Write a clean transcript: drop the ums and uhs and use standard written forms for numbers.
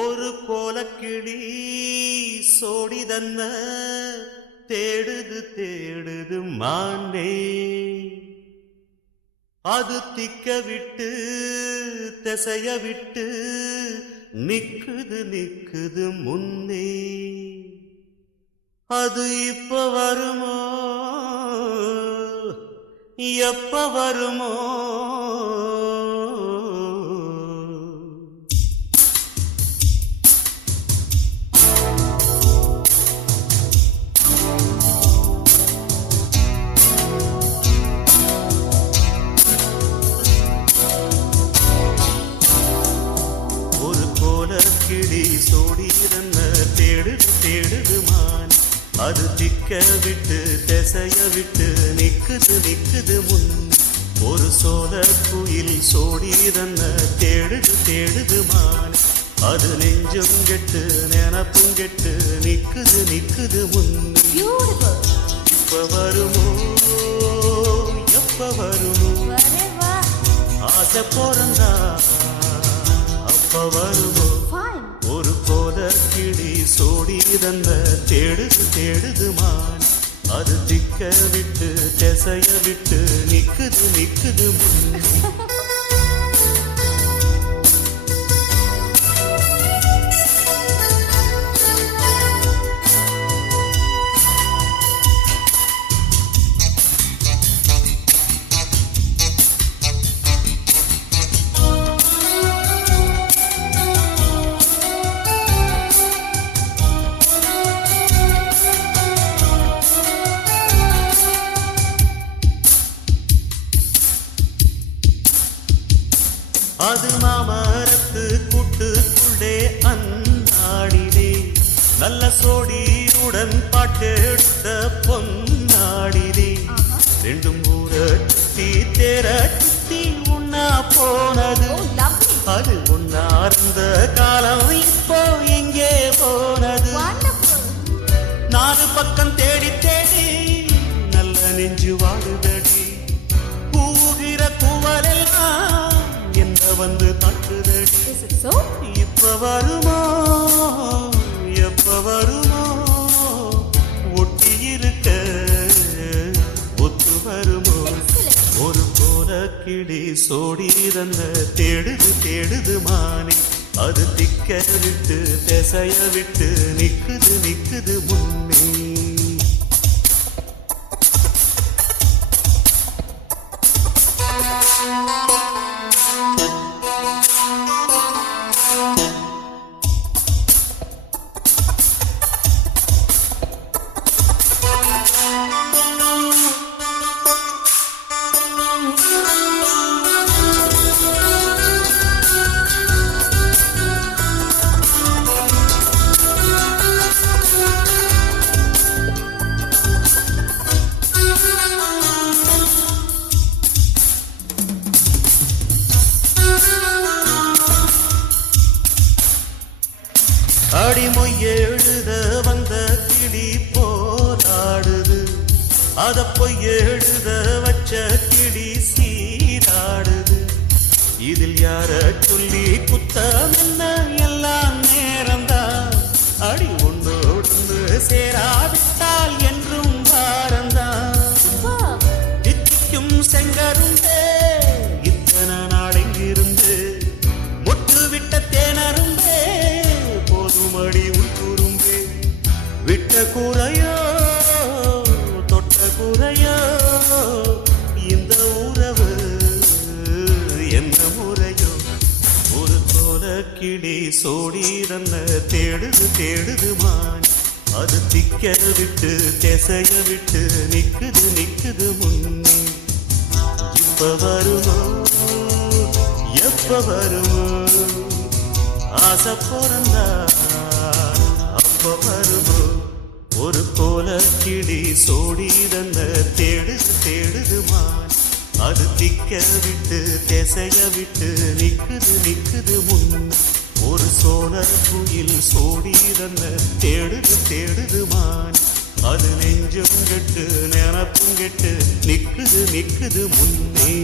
ஒரு கோலக்கிளி சோடிதன்ன தேடுது தேடுது மாண்டே. அது திக்க விட்டு திசைய விட்டு நிக்குது நிக்குது முன்னே. அது இப்ப வருமோ எப்ப வருமோ? கிளி சோடிதன்ன தேடுது தேடுது மான். அது திக்க விட்டு திசைய விட்டு நிக்குது நிக்குது முன். ஒரு சோல குயில் சோடிதன்ன தேடுது தேடுது மான். அது நெஞ்சும் கெட்டு நினப்பும் கெட்டு நிக்குது நிக்குது முன். இப்ப வருமோ எப்ப வருமோ? ஆசை பிறந்தா அப்ப வருமோ? ஒரு கோல கிளி சோடிதன்ன தேடுது தேடுது மான். அது திக்க விட்டு திசைய விட்டு நிக்குது நிக்குது முன். அது மாமரத்து கூட்டுக்குள்ளே அந்நாடிலே நல்ல சோடியுடன் பாட்டெடுத்த பொன்னாடிலே. ரெண்டும் ஊர சுத்தி தேர சுத்தி உண்ணா போனது. அது உண்ணார்ந்த காலம் இப்போ எங்கே போனது? நாலு பக்கம் தேடி தேடி நல்ல நெஞ்சு வாடுதடி. பூகிற பூவலெல்லாம் என்ன வந்து தாக்குதடி. இப்ப வருமோ எப்ப வருமோ? ஒட்டி இருக்க ஒத்து வருமோ? ஒரு கோல கிளி சோடிதன்ன தேடுது தேடுது மானே. அது திக்க விட்டு திசைய விட்டு நிக்குது நிக்குது முன்னே. அடிமொய் எழுத வந்த கிளி போராடுது. அத பொய் எழுத வச்ச கிளி சீராடுது. இதில் யார சொல்லி குத்தம் என்ன? எல்லாம் நேரம்தான். அடி ஒன்றோடு சேராவிட்டால் என்றும் வாரந்தான். தித்திக்கும் செங்கருந்தே இத்தனை நாடெங்கிருந்து முட்டு விட்ட தேனருந்தே மடி உள்குறும்பே. விட்ட குறையோ தொட்ட குறையோ இந்த உறவு என்ன முறையோ? ஒரு கோல கிளி சோடிதன்ன தேடுது தேடுது மான். அது திக்க விட்டு திசைய விட்டு நிக்குது நிக்குது முன்னே. இப்ப வருமோ எப்ப வருமோ? ஆசை பிறந்தா அப்ப வருமோ? ஒரு கோல கிளி சோடிதன்ன தேடுது தேடுது மான். அது திக்க விட்டு திசைய விட்டு நிக்குது நிக்குது முன். ஒரு சோழ குயில் சோடிதன்ன தேடுது தேடுது மான். அது நெஞ்சும் கெட்டு நினப்பும் கெட்டு நிக்குது நிக்குது முன்னே.